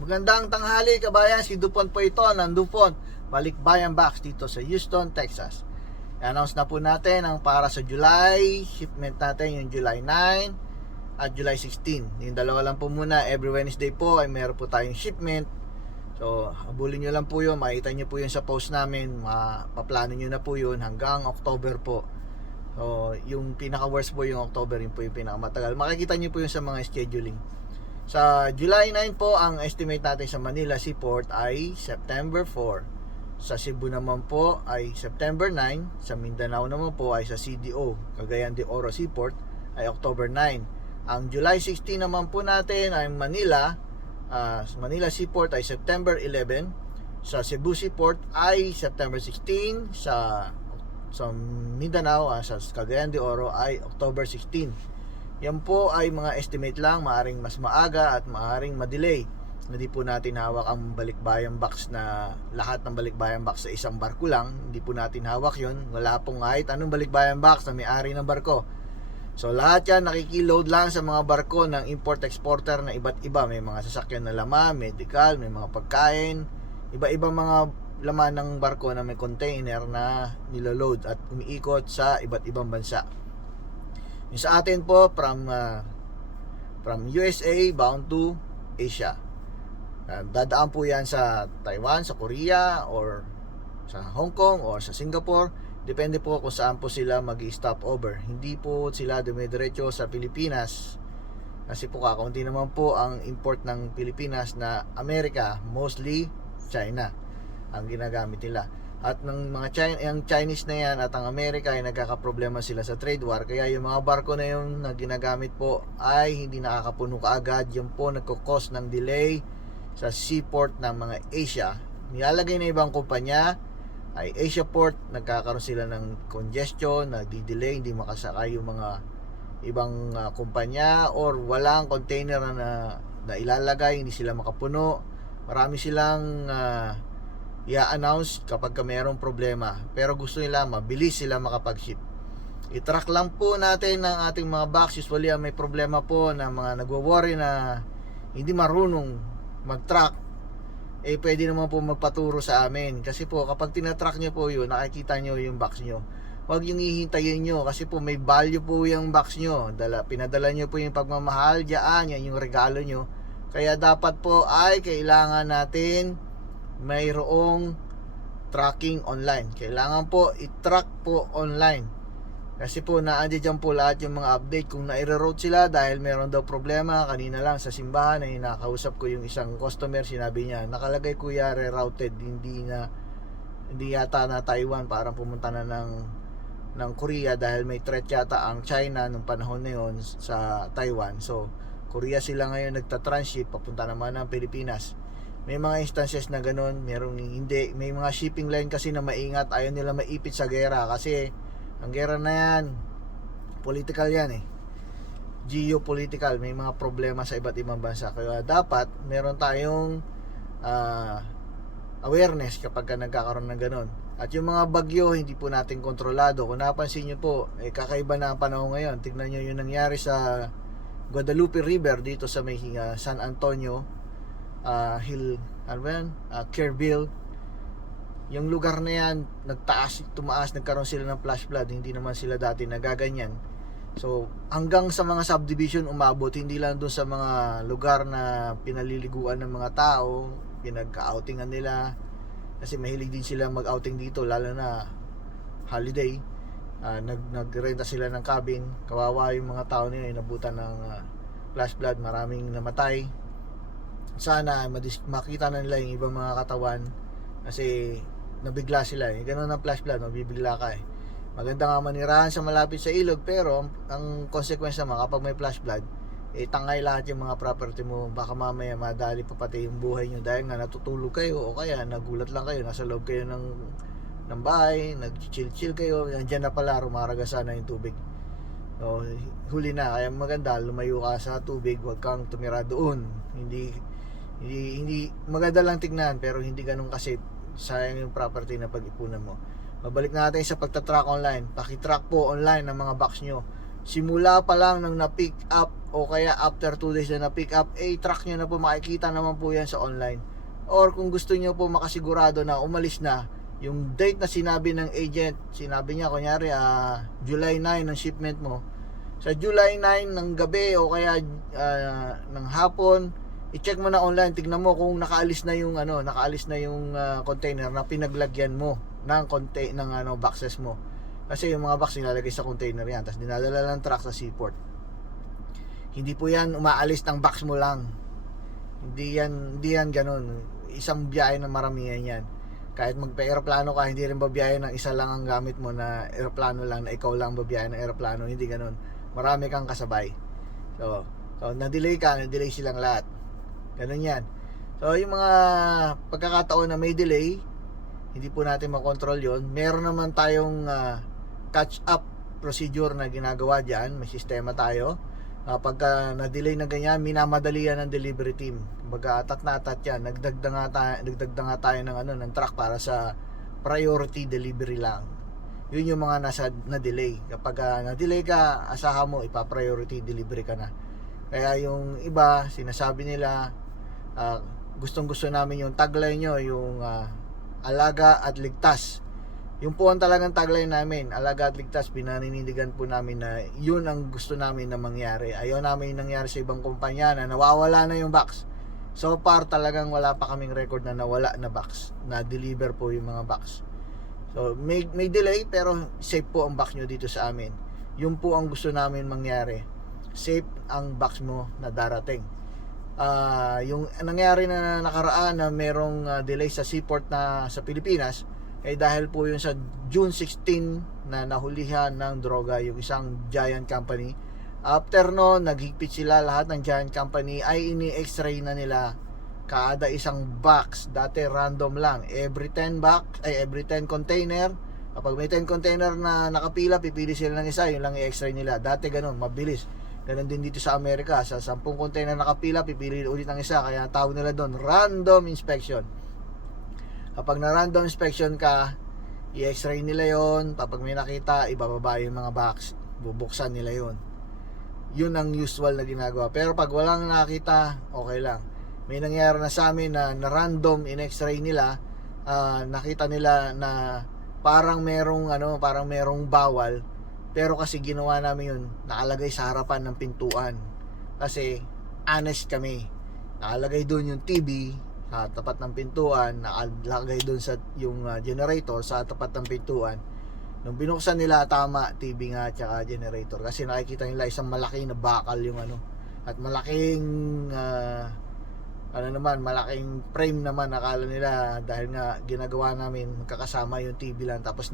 Magandang tanghali kabayan, si Dupont po ito ng Dupont Balikbayan Box dito sa Houston, Texas. I-announce na po natin ang para sa July shipment natin, yung July 9 at July 16. Yung dalawa lang po muna, every Wednesday po ay meron po tayong shipment. So habulin nyo lang po yun, makita nyo po yun sa post namin, mapaplano nyo na po yun hanggang October po. So yung pinaka worst po yung October, yun po yung pinakamatagal. Makikita nyo po yun sa mga scheduling. Sa July 9 po, ang estimate natin sa Manila Seaport ay September 4. Sa Cebu naman po ay September 9. Sa Mindanao naman po ay sa CDO, Cagayan de Oro Seaport, ay October 9. Ang July 16 naman po natin ay Manila, Manila Seaport ay September 11. Sa Cebu Seaport ay September 16. Sa Mindanao, sa Cagayan de Oro ay October 16. Yan po ay mga estimate lang, maaring mas maaga at maaring ma-delay. Hindi po natin hawak ang balikbayan box na lahat ng balikbayan box sa isang barko lang. Hindi po natin hawak yon. Wala pong kahit anong balikbayan box na may-ari ng barko. So lahat yan nakikiload lang sa mga barko ng import-exporter na iba't iba. May mga sasakyan na laman, medical, may mga pagkain, iba-ibang mga laman ng barko na may container na niloload at umiikot sa iba't ibang bansa. Yung sa atin po from USA bound to Asia. Dadaan po yan sa Taiwan, sa Korea, or sa Hong Kong, or sa Singapore. Depende po kung saan po sila mag-stop over. Hindi po sila dumidiretso sa Pilipinas. Kasi po kakaunti naman po ang import ng Pilipinas na Amerika, mostly China ang ginagamit nila. At ng mga Chinese na yan at ang Amerika ay nagkakaproblema sila sa trade war. Kaya yung mga barko na yun na ginagamit po ay hindi nakakapuno kaagad. Yun po nagkukos ng delay sa seaport ng mga Asia. Nilalagay na ibang kumpanya ay Asia Port, nagkakaroon sila ng congestion, nagdi-delay, hindi makasakay yung mga ibang kumpanya, or walang container na ilalagay, hindi sila makapuno. Marami silang i-announce kapag mayroong problema, pero gusto nila mabilis sila makapag-ship. I-track lang po natin ng ating mga box. Usually may problema po na mga nagwo-worry na hindi marunong mag-track, pwede naman po magpaturo sa amin. Kasi po kapag tinatrack nyo po yun, nakikita nyo yung box nyo, huwag yung hihintayin nyo, kasi po may value po yung box nyo. Pinadala nyo po yung pagmamahal diyan, yan yung regalo nyo. Kaya dapat po ay kailangan natin mayroong tracking online. Kailangan po i-track po online. Kasi po naandyan dyan po lahat yung mga update. Kung na-reroute sila dahil meron daw problema, kanina lang sa simbahan ay nakausap ko yung isang customer, sinabi niya, nakalagay kuya rerouted, hindi yata na Taiwan, parang pumunta na ng Korea dahil may threat yata ang China nung panahon na yun sa Taiwan. So Korea sila ngayon nagta-transit papunta naman ng Pilipinas. May mga instances na ganun, merong hindi. May mga shipping line kasi na maingat, ayaw nila maipit sa gera, kasi ang gera na yan, political yan geopolitical, may mga problema sa iba't ibang bansa. Kaya dapat meron tayong awareness kapag nagkakaroon ng ganun. At yung mga bagyo, hindi po natin kontrolado. Kung napansin nyo po, kakaiba na ang panahon ngayon. Tignan nyo yung nangyari sa Guadalupe River dito sa may San Antonio Kerrville. Yung lugar na yan, tumaas, nagkaroon sila ng flash flood. Hindi naman sila dati nagaganyan. So hanggang sa mga subdivision umabot, hindi lang doon sa mga lugar na pinaliliguan ng mga tao, pinag-outingan nila, kasi mahilig din sila mag-outing dito, lalo na holiday. Nagrenta sila ng cabin. Kawawa yung mga tao nila, inabutan ng flash flood, maraming namatay. Sana makita na nila yung ibang mga katawan, kasi nabigla sila ganun ang flash flood, mabibigla ka Maganda nga manirahan sa malapit sa ilog, pero ang consequence naman kapag may flash flood, tangay lahat yung mga property mo. Baka mamaya madali pa pati yung buhay nyo dahil nga natutulog kayo, o kaya nagulat lang kayo, nasa loob kayo ng bahay, nag-chill kayo, nandiyan na pala, rumaragasa na yung tubig. So huli na. Kaya maganda lumayo ka sa tubig, huwag kang tumira doon. Hindi maganda lang tignan, pero hindi ganun kasi sayang yung property na pag-ipunan mo. Mabalik natin sa pagtatrack online. Paki-track po online ng mga box nyo. simula pa lang nang na-pick up o kaya after 2 days na na-pick up, track nyo na po, makikita naman po yan sa online. Or kung gusto nyo po makasigurado na umalis na, yung date na sinabi ng agent, sinabi niya kunyari July 9 ng shipment mo, sa July 9 ng gabi o kaya ng hapon, i-check mo na online, tignan mo kung nakaalis na yung container na pinaglagyan mo ng boxes mo. Kasi yung mga box nilalagay sa container yan, tapos dinadala ng truck sa seaport. Hindi po yan umaalis ng box mo lang. Hindi yan ganun. Isang biyahe na maramihan yan. Kahit magpa-aeroplano ka, hindi rin babiyahe ng isa lang ang gamit mo na aeroplano lang, na ikaw lang babiyahe ng aeroplano. Hindi ganun. Marami kang kasabay. So na-delay silang lahat. Ganun yan. So yung mga pagkakataon na may delay, hindi po natin makontrol yon. Meron naman tayong catch up procedure na ginagawa dyan. May sistema tayo. Pagka na-delay na ganyan, minamadali yan ng delivery team. Kumbaga atat na atat yan. Nagdagdag nga tayo ng truck para sa priority delivery lang. Yun yung mga nasa na-delay. Kapag na-delay ka, asahan mo ipa-priority delivery ka na. Kaya yung iba, sinasabi nila, gustong-gusto namin yung tagline nyo, yung alaga at ligtas. Yung po ang talagang tagline namin, alaga at ligtas. Pinaninindigan po namin na yun ang gusto namin na mangyari. Ayaw namin yung nangyari sa ibang kumpanya na nawawala na yung box. So far talagang wala pa kaming record na nawala na box, na deliver po yung mga box. So may delay pero safe po ang box nyo dito sa amin. Yun po ang gusto namin mangyari. Safe ang box mo na darating. Yung nangyari na nakaraan na merong delay sa seaport na sa Pilipinas, dahil po yun sa June 16 na nahulihan ng droga yung isang giant company. After no, naghigpit sila, lahat ng giant company ay ini-x-ray na nila kada isang box. Dati random lang, every 10 container. Kapag may 10 container na nakapila, pipili sila ng isa, yun lang i-x-ray nila. Dati ganun, mabilis. Ganun din dito sa Amerika, sa 10 container nakapila, pipili ulit ng isa. Kaya tawag nila doon random inspection. Kapag na random inspection ka, i-x-ray nila yon. Kapag may nakita, ibababa yung mga box, bubuksan nila yon. Yun ang usual na ginagawa. Pero pag walang nakita, okay lang. May nangyari na sa amin na random in-x-ray nila, nakita nila na parang merong bawal, pero kasi ginawa namin yun, nakalagay sa harapan ng pintuan. Kasi honest kami, nakalagay doon yung TV sa tapat ng pintuan, nakalagay doon sa yung generator sa tapat ng pintuan. Nung binuksan nila, tama, TV nga tsaka generator, kasi nakikita nila isang malaki na bakal yung at malaking malaking frame naman. Akala nila dahil nga ginagawa namin magkakasama yung TV lang, tapos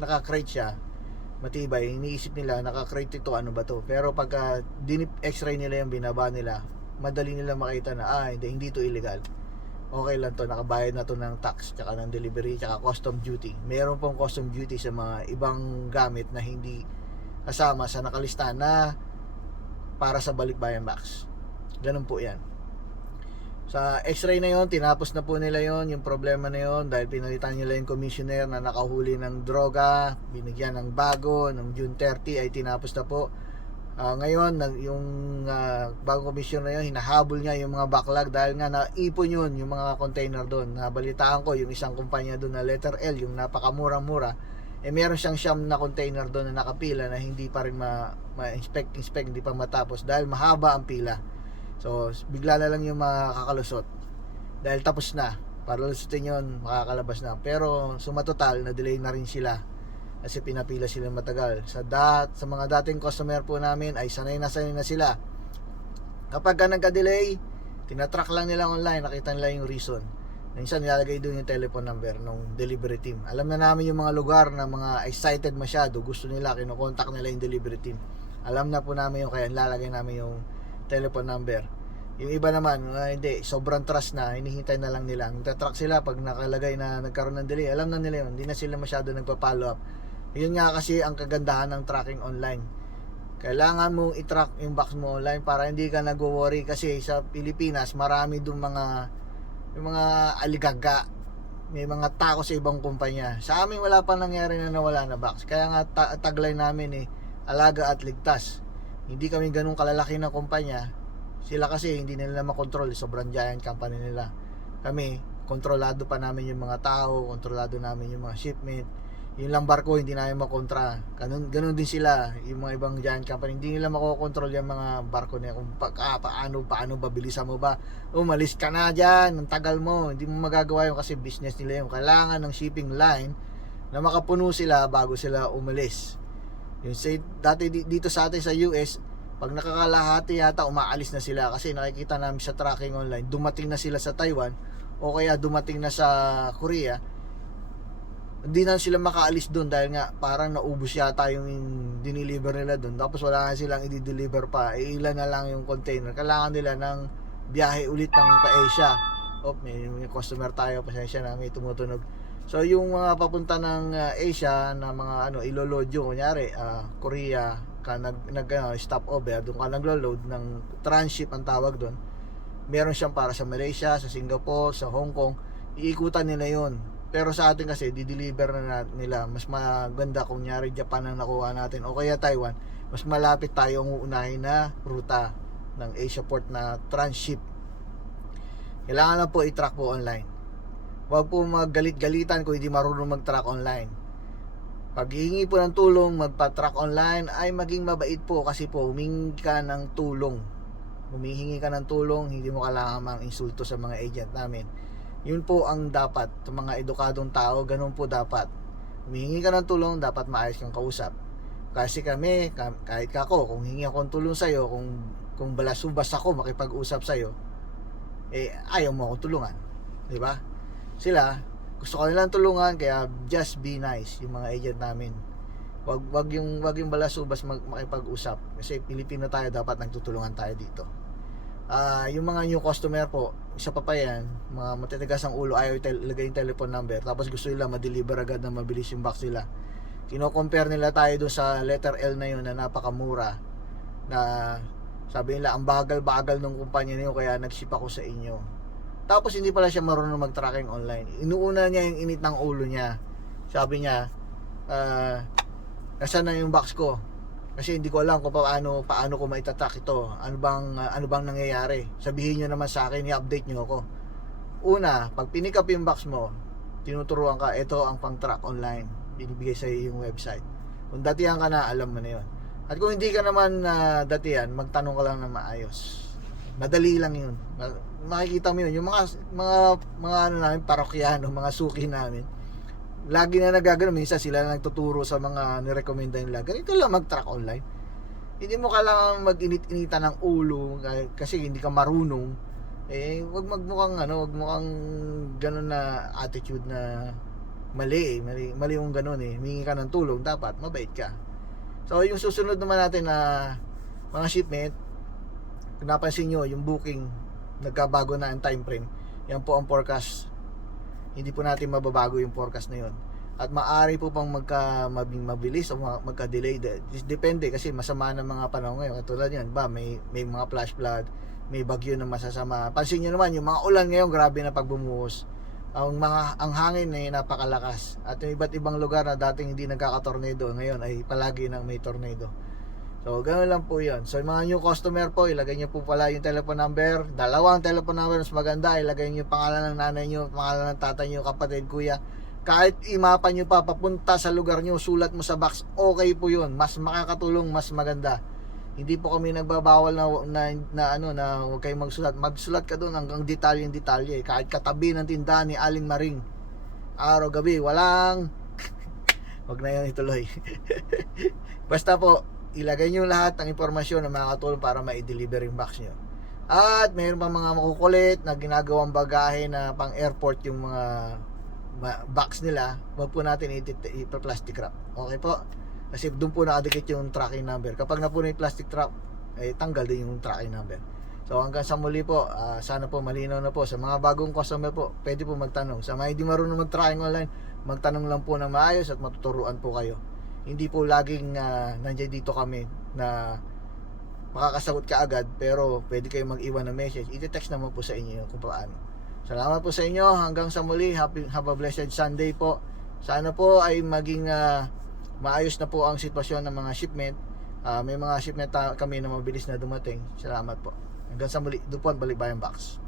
naka-crate siya, matibay, iniisip nila naka-crate ito, ano ba to. Pero pagka x-ray nila yung binaba nila, madali nila makita na hindi to illegal, okay lang to, nakabayad na to ng tax tsaka ng delivery tsaka custom duty. Meron pong custom duty sa mga ibang gamit na hindi kasama sa nakalistahan na para sa balikbayan box. Ganun po yan. Sa x-ray na yon, tinapos na po nila yon, yung problema na yon, dahil pinalitan nila yung commissioner na nakahuli ng droga, binigyan ng bago. Ng June 30 ay tinapos na po. Ngayon yung bagong commissioner na yun, hinahabol niya yung mga backlog dahil nga naipon yun yung mga container doon. Nabalitaan ko yung isang kumpanya doon na letter L, yung napakamura-mura, meron siyang na container doon na nakapila na hindi pa rin ma-inspect, hindi pa matapos dahil mahaba ang pila. So bigla na lang yung makakalusot dahil tapos na, para lusutin yun, makakalabas na. Pero sumatotal, na-delay na rin sila kasi pinapila sila matagal. Sa mga dating customer po namin ay sanay na sila. Kapag nagka-delay, tinatrack lang nila online, nakita nila yung reason. Minsan nilalagay doon yung telephone number ng delivery team. Alam na namin yung mga lugar na mga excited masyado, gusto nila, kinokontak nila yung delivery team. Alam na po namin yung, kaya nilalagay namin yung telephone number. Yung iba naman, hindi, sobrang trust na, hinihintay na lang nila. Nagtatrack sila pag nakalagay na nagkaroon ng delay, alam na nila yun, hindi na sila masyado nagpa-follow up. Yun nga kasi ang kagandahan ng tracking online. Kailangan mong i-track yung box mo online para hindi ka nag-worry, kasi sa Pilipinas marami doon yung mga aligaga, may mga tao sa ibang kumpanya. Sa amin wala pa nangyari na nawala na box. Kaya nga tagline namin alaga at ligtas. Hindi kami ganun kalalaki na kumpanya. Sila kasi hindi nila makontrol, sobrang giant company nila. Kami, kontrolado pa namin yung mga tao, kontrolado namin yung mga shipment. Yung lang barko hindi namin makontra. Ganun din sila, yung mga ibang giant company, hindi nila makokontrol yung mga barko nila kung paano ba, bilisan mo ba, umalis ka na dyan, ang tagal mo, hindi mo magagawa yun kasi business nila yun. Kailangan ng shipping line na makapuno sila bago sila umalis. Yung say, dati dito sa atin sa US, pag nakakalahati yata umaalis na sila kasi nakikita namin sa tracking online, dumating na sila sa Taiwan o kaya dumating na sa Korea. Hindi na sila makaalis doon dahil nga parang naubos yata yung diniliver nila doon, tapos wala na silang i-deliver pa, ilan na lang yung container. Kailangan nila ng biyahe ulit ng pa-Asia. May customer tayo, pasensya na, may tumutunog. So yung mga papunta ng Asia na mga iloload yung kunyari Korea ka stop over, doon ka naglo-load ng transship ang tawag doon. Meron siyang para sa Malaysia, sa Singapore, sa Hong Kong, iikutan nila yon. Pero sa atin kasi di-deliver na nila. Mas maganda kung kunyari Japan ang nakuha natin o kaya Taiwan, mas malapit tayo ang uunahin na ruta ng Asia port na transship. Kailangan lang po i-track po online. Huwag po maggalit-galitan kung hindi marunong mag-track online. Pag hihingi po ng tulong, magpa-track online, ay maging mabait po kasi po humingi ka ng tulong. Humihingi ka ng tulong, hindi mo kailangan mang insulto sa mga agent namin. Yun po ang dapat, sa mga edukadong tao, ganun po dapat. Humihingi ka ng tulong, dapat maayos kang kausap. Kasi kami, kahit ako, kung hingi ako ng tulong sa'yo, kung balasubas ako makipag-usap sa'yo, ayaw mo akong tulungan. Diba? Sila, gusto ko nilang tulungan, kaya just be nice yung mga agent namin. Wag yung balasubas makipag-usap kasi Pilipino tayo, dapat nagtutulungan tayo dito. Yung mga new customer po, isa pa yan, mga matitigas ang ulo, ayaw ilagay yung telephone number, tapos gusto nila ma-deliver agad na mabilis yung box nila. Kino-compare nila tayo doon sa letter L na yun na napakamura, na sabi nila ang bagal-bagal ng kumpanya niyo kaya nag-ship ako sa inyo. Tapos hindi pala siya marunong mag-tracking online. Inuuna niya yung init ng ulo niya. Sabi niya, nasaan na yung box ko? Kasi hindi ko alam kung paano ko maitatrack ito. Ano bang nangyayari? Sabihin niyo naman sa akin, i-update niyo ako. Una, pag pinick up yung box mo, tinuturuan ka, ito ang pang-track online. Binibigay sa iyo yung website. Kung datihan ka na, alam mo na yun. At kung hindi ka naman datihan, magtanong ka lang na maayos. Madali lang yun. Makikita mo yun. Yung mga namin, parokyano, mga suki namin, lagi na nagagano. Minsan sila na nagtuturo sa mga nirekomenda nila. Ganito lang mag-track online. Hindi mo kailangan mag-init-initan ng ulo kasi hindi ka marunong. Wag mukhang ganun na attitude na mali yung ganun Humingi ka ng tulong, dapat mabait ka. So yung susunod naman natin na mga shipment, kung napansin nyo, yung booking nagkabago na ang time frame. Yan po ang forecast. Hindi po natin mababago yung forecast na yun. At maaari po pang mabilis o magka-delay. Depende kasi masama ng mga panahon ngayon. Katulad yan, may mga flash flood, may bagyo na masasama. Pansin nyo naman, yung mga ulan ngayon, grabe na pag bumuhos. Ang hangin ay napakalakas. At yung iba't ibang lugar na dating hindi nagkaka-tornado, ngayon ay palagi nang may tornado. So, ganoon lang po yun. So, yung mga new customer po, ilagay nyo po pala yung telephone number. Dalawang telephone number, mas maganda. Ilagay nyo yung pangalan ng nanay nyo, pangalan ng tatay nyo, kapatid, kuya. Kahit imapa nyo pa, papunta sa lugar nyo, sulat mo sa box, okay po yun. Mas makakatulong, mas maganda. Hindi po kami nagbabawal na huwag kayong magsulat. Magsulat ka doon hanggang detalye. Kahit katabi ng tindahan ni Aling Maring. Araw-gabi, walang... Huwag na yun ituloy. Basta po, ilagay nyo lahat ng impormasyon na makakatulong para ma-deliver yung box nyo. At mayroon pa mga makukulit na ginagawang bagahe na pang airport yung mga box nila. Huwag po natin i-plastic wrap. Okay po? Kasi doon po nakadikit yung tracking number. Kapag napuno yung plastic wrap, tanggal din yung tracking number. So hanggang sa muli po, sana po malinaw na po. Sa mga bagong customer po, pwede po magtanong. Sa mga hindi marunong mag-tracking online, magtanong lang po na maayos at matuturuan po kayo. Hindi po laging nandiyan dito kami na makakasagot ka agad, pero pwede kayong mag-iwan ng message. I-text naman po sa inyo kung paano. Salamat po sa inyo. Hanggang sa muli. Have a blessed Sunday po. Sana po ay maging maayos na po ang sitwasyon ng mga shipment. May mga shipment kami na mabilis na dumating. Salamat po. Hanggang sa muli, Dupont Balikbayan Box.